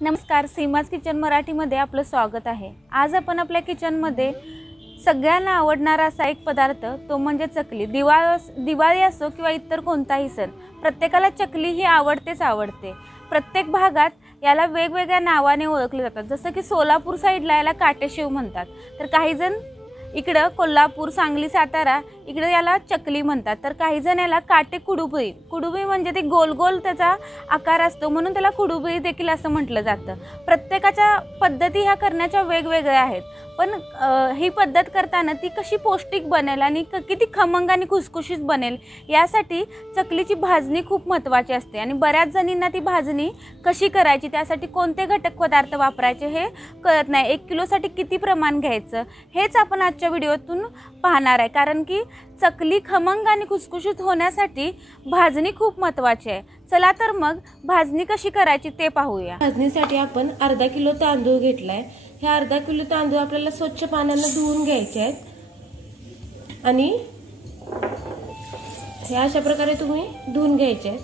नमस्कार, सीमाज किचन मराठीमध्ये आपलं स्वागत आहे। आज आपण आपल्या किचनमध्ये सगळ्यांना आवडणारा असा एक पदार्थ तो म्हणजे चकली। दिवाळी असो किंवा इतर कोणताही सण, प्रत्येकाला चकली ही आवडतेच आवडते। प्रत्येक भागात याला वेगवेगळ्या नावाने ओळखले जातात। जसं की सोलापूर साईडला याला काटेशेव म्हणतात, तर काही जण इकडं कोल्हापूर, सांगली, सातारा इकडे याला चकली म्हणतात, तर काही जण याला काटे कुडुबी। कुडुबी म्हणजे ते गोल गोल त्याचा आकार असतो, म्हणून त्याला कुडुबी देखील असं म्हटलं जातं। प्रत्येकाच्या पद्धती ह्या करण्याच्या वेगवेगळ्या आहेत, पण ही पद्धत करताना ती कशी पौष्टिक बनेल आणि किती खमंग आणि खुसखुशीत बनेल यासाठी चकलीची भाजणी खूप महत्त्वाची असते। आणि बऱ्याच जणींना ती भाजणी कशी करायची, त्यासाठी कोणते घटक पदार्थ वापरायचे हे कळत नाही। 1 किलोसाठी किती प्रमाण घ्यायचं हेच आपण आजच्या व्हिडिओतून पाहणार आहे, कारण की चकली खमंग आणि खुसखुशीत होण्यासाठी भाजणी खूप महत्त्वाची आहे। चला तर मग भाजणी कशी करायची ते पाहूया। भाजणीसाठी आपण अर्धा किलो तांदूळ घेतलाय। हे अर्धा किलो तांदूळ आपल्याला स्वच्छ पाण्याने धुवून घ्यायचे आहेत आणि हे अशा प्रकारे तुम्ही धुवून घ्यायचे आहेत।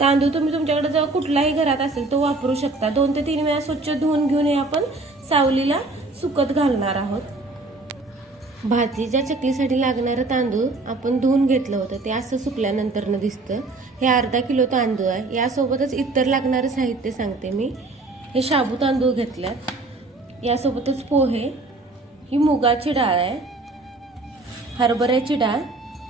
तांदूळ तुम्ही तुमच्याकडे जर कुठलाही घरात असेल तो वापरू शकता। 2 ते 3 वेळा स्वच्छ धुवून घेऊन हे आपण सावलीला सुकत घालणार आहोत। भाजीच्या चकलीसाठी लागणारं तांदूळ आपण धुवून घेतलं होतं, ते असं सुकल्यानंतर दिसतं। हे अर्धा किलो तांदूळ आहे। यासोबतच इतर लागणारं साहित्य सांगते मी। हे शाबू तांदूळ घेतल्यात, यासोबतच पोहे, ही मुगाची डाळ आहे, हरभऱ्याची डाळ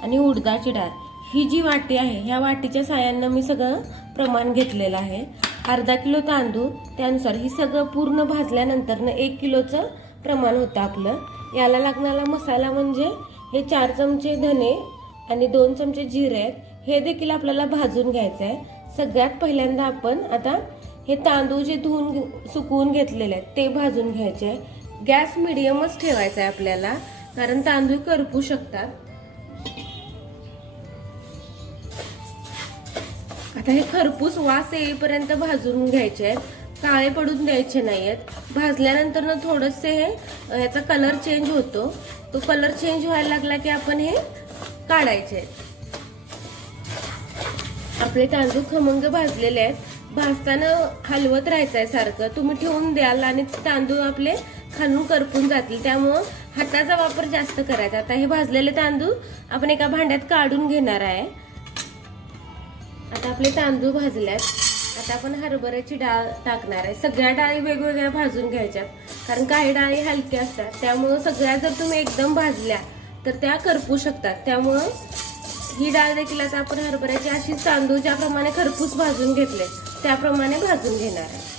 आणि उडदाची डाळ। ही जी वाटी आहे ह्या वाटीच्या साह्यानं मी सगळं प्रमाण घेतलेलं आहे। अर्धा किलो तांदूळ त्यानुसार ही सगळं पूर्ण भाजल्यानंतर 1 किलोचं प्रमाण होतं आपलं। याला लागणारा मसाला म्हणजे हे 4 चमचे धने आणि 2 चमचे जिरे आहेत, हे देखील आपल्याला भाजून घ्यायचं आहे। सगळ्यात पहिल्यांदा आपण आता हे तांदूळ जे धुवून सुकवून घेतलेले आहेत ते भाजून घ्यायचे आहे। गॅस मिडियमच ठेवायचा आहे आपल्याला, कारण तांदूळ करपू शकतात। आता हे खरपूस वास येईपर्यंत भाजून घ्यायचे आहेत, काळे पडून द्यायचे नाहीयेत। भाजल्यानंतर थोडंसं हे याचा कलर चेंज होतो, तो कलर चेंज व्हायला लागला की आपण हे काढायचे। आपले तांदूळ खमंग भाजलेले आहेत, भाजताना हलवत राहायचं आहे सारखं। तुम्ही ठेवून द्याल आणि तांदूळ आपले खालून करपून जातील, त्यामुळं हाताचा वापर जास्त करायचा। आता हे भाजलेले तांदूळ आपण एका भांड्यात काढून घेणार आहे। आता आपले तांदूळ भाजल्यात, आता आपण हरभऱ्याची डाळ टाकणार आहे। सगळ्या डाळी वेगवेगळ्या भाजून घ्यायच्यात, कारण काही डाळी हलक्या असतात, त्यामुळं सगळ्या जर तुम्ही एकदम भाजल्या तर त्या करपू शकतात। त्यामुळं ही डाळ देखील आता आपण हरभऱ्याची अशी तांदूळ ज्याप्रमाणे खरपूस भाजून घेतले त्याप्रमाणे भाजून घेणार आहे।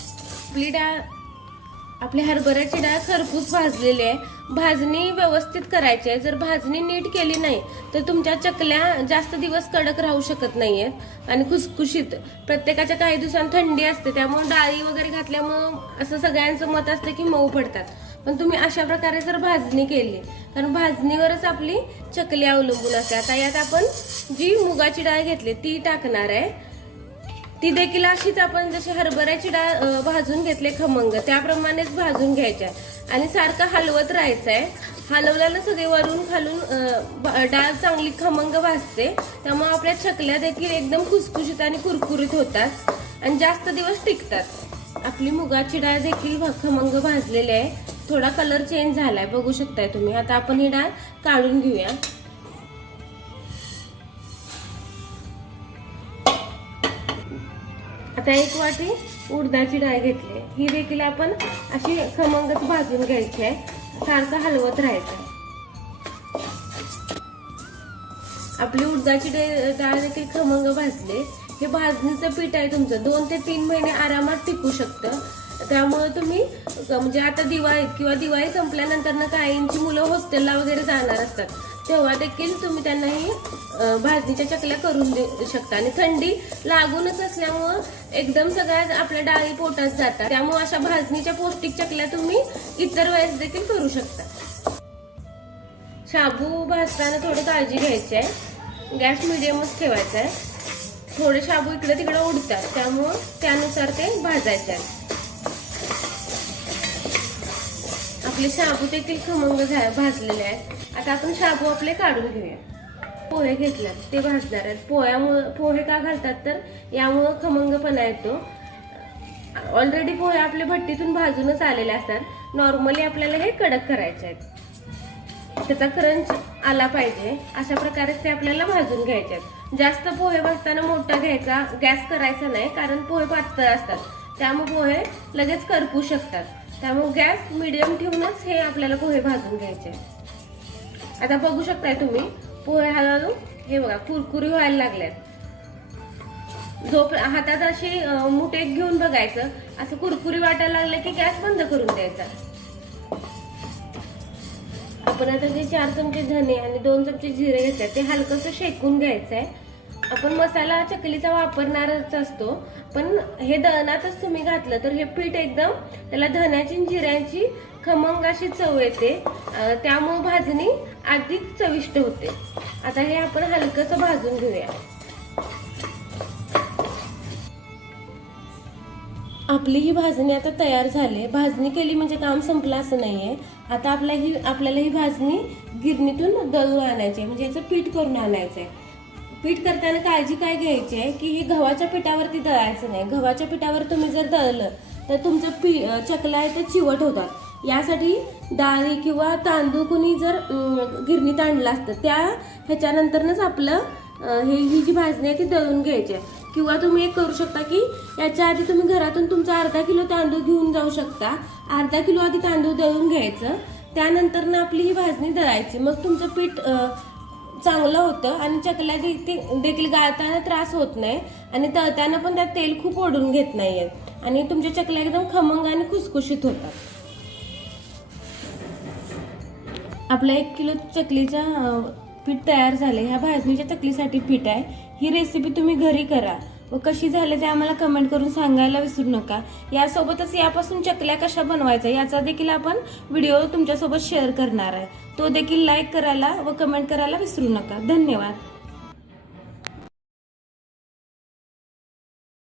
आपली हरभऱ्याची डाळ खरपूस भाजलेली आहे। भाजणी व्यवस्थित करायची आहे, जर भाजणी नीट केली नाही तर तुमच्या चकल्या जास्त दिवस कडक राहू शकत नाहीयेत आणि खुसखुशीत। प्रत्येकाच्या काही दिवसांनी थंडी असते, त्यामुळे डाळी वगैरे घातल्यामुळं असं सगळ्यांचं मत असतं की मऊ पडतात, पण तुम्ही अशा प्रकारे जर भाजणी केली, कारण भाजणीवरच आपली चकली अवलंबून असते। आता यात आपण जी मुगाची डाळ घेतली ती टाकणार आहे, ती देखील अशीच आपण जशी हरभऱ्याची डाळ भाजून घेतले खमंग त्याप्रमाणेच भाजून घ्यायची आहे आणि सारखं हलवत राहायचं आहे। हलवल्यानं सगळे वरून खालून डाळ चांगली खमंग भाजते, त्यामुळे आपल्या चकल्या देखील एकदम खुसखुशीत आणि कुरकुरीत होतात आणि जास्त दिवस टिकतात। आपली मुगाची डाळ देखील खमंग भाजलेली आहे, थोडा कलर चेंज झालाय बघू शकताय तुम्ही। आता आपण ही डाळ काढून घेऊया। आता 1 वाटी उडदाची डाळ घेतली, ही देखील आपण अशी खमंगच भाजून घ्यायची आहे, सारखं हलवत राहायचं। आपली उडदाची डाळ देखील खमंग भाजले। हे भाजणीचं पीठ आहे तुमचं 2 ते 3 महिने आरामात टिकू शकतं, त्यामुळे तुम्ही म्हणजे आता दिवाळीत किंवा दिवाळी संपल्यानंतर काहींची मुलं हॉस्टेलला वगैरे जाणार असतात, तेव्हा देखील तुम्ही त्यांना ही भाजणीच्या चकल्या करून देऊ शकता। आणि थंडी लागूनच असल्यामुळं एकदम सगळ्या आपल्या डाळी पोटात जातात, त्यामुळे अशा भाजणीच्या पौष्टिक चकल्या तुम्ही इतर वेळेस देखील करू शकता। शाबू भाजताना थोडी काळजी घ्यायची आहे, गॅस मिडियमच ठेवायचा आहे। थोडे शाबू इकडे तिकडे उडतात, त्यामुळं त्यानुसार ते भाजायचे आहेत। आपले शाबू देखील खमंग भाजलेले आहेत। आता आपण शाबू आपले काढून घेऊया। पोहे घेतल्यात ते भाजणार आहेत। पोहे का घालतात तर यामुळे खमंगपणा येतो। ऑलरेडी पोहे आपले भट्टीतून भाजूनच आलेले असतात. नॉर्मली आपल्याला हे कडक करायचे आहेत, त्याचा क्रंच आला पाहिजे अशा प्रकारे ते आपल्याला भाजून घ्यायचे आहेत. जास्त पोहे भाजताना मोठा घ्यायचा, गॅस करायचा नाही, कारण पोहे पातळ असतात त्यामुळे पोहे लगेच करपू शकतात. त्यामुळे गॅस मीडियम ठेवूनच हे आपल्याला पोहे भाजून घ्यायचे. आता बघू शकताय तुम्ही पोहे हळूहळू हे बघा कुरकुरी व्हायला लागल्यात. हातात अशी मूठ एक घेऊन बघायचं, असं कुरकुरी वाटायला लागलं की गॅस बंद करून द्यायचा. आपण आता जे 4 चमचे धने आणि 2 चमचे जिरे घेतले ते हलकंसं शेकून घ्यायचंय. आपण मसाला चकलीचा वापरणारच असतो, पण हे दळणातच तुम्ही घातलं तर हे पीठ एकदम त्याला धन्याची आणि जिऱ्याची खमंग अशी चव येते, त्यामुळे भाजणी अधिक चविष्ट होते. आता हे आपण हलकंसं भाजून घेऊया. आपली ही भाजणी आता तयार झाली. भाजणी केली म्हणजे काम संपलं असं नाहीये. आता आपल्याला ही भाजणी गिरणीतून दळून आणायची, म्हणजे याचं पीठ करून आणायचंय. पीठ करताना काळजी काय घ्यायची आहे की हे गव्हाच्या पिठावरती दळायचं नाही. गव्हाच्या पिठावर तुम्ही जर दळलं तर तुमचं चकल्या आहे ते चिवट होतात. यासाठी डाळी किंवा तांदूळ कुणी जर गिरणीत आणलं असतं त्या ह्याच्यानंतरच आपलं ही जी भाजणी आहे ती दळून घ्यायची आहे. किंवा तुम्ही एक करू शकता की याच्या आधी तुम्ही घरातून तुमचा अर्धा किलो तांदूळ घेऊन जाऊ शकता. अर्धा किलो आधी तांदूळ दळून घ्यायचं, त्यानंतर ना आपली ही भाजणी दळायची. मग तुमचं पीठ चांगलं होतं आणि चकल्या देखील गाळताना त्रास होत नाही आणि तळताना पण त्यात तेल खूप ओढून घेत नाहीयेत आणि तुमच्या चकल्या एकदम खमंग आणि खुसखुशीत होतात. आपल्या 1 किलो चकलीच्या पीठ तयार झाले. ह्या भाजणीच्या चकलीसाठी पीठ आहे. ही रेसिपी तुम्ही घरी करा व कशी झाली ते आम्हाला कमेंट करून सांगायला विसरू नका. यासोबतच यापासून चकल्या कशा बनवायच्या याचा देखील आपण व्हिडिओ तुमच्यासोबत शेअर करणार आहे. तो देखील लाईक करायला व कमेंट करायला विसरू नका. धन्यवाद.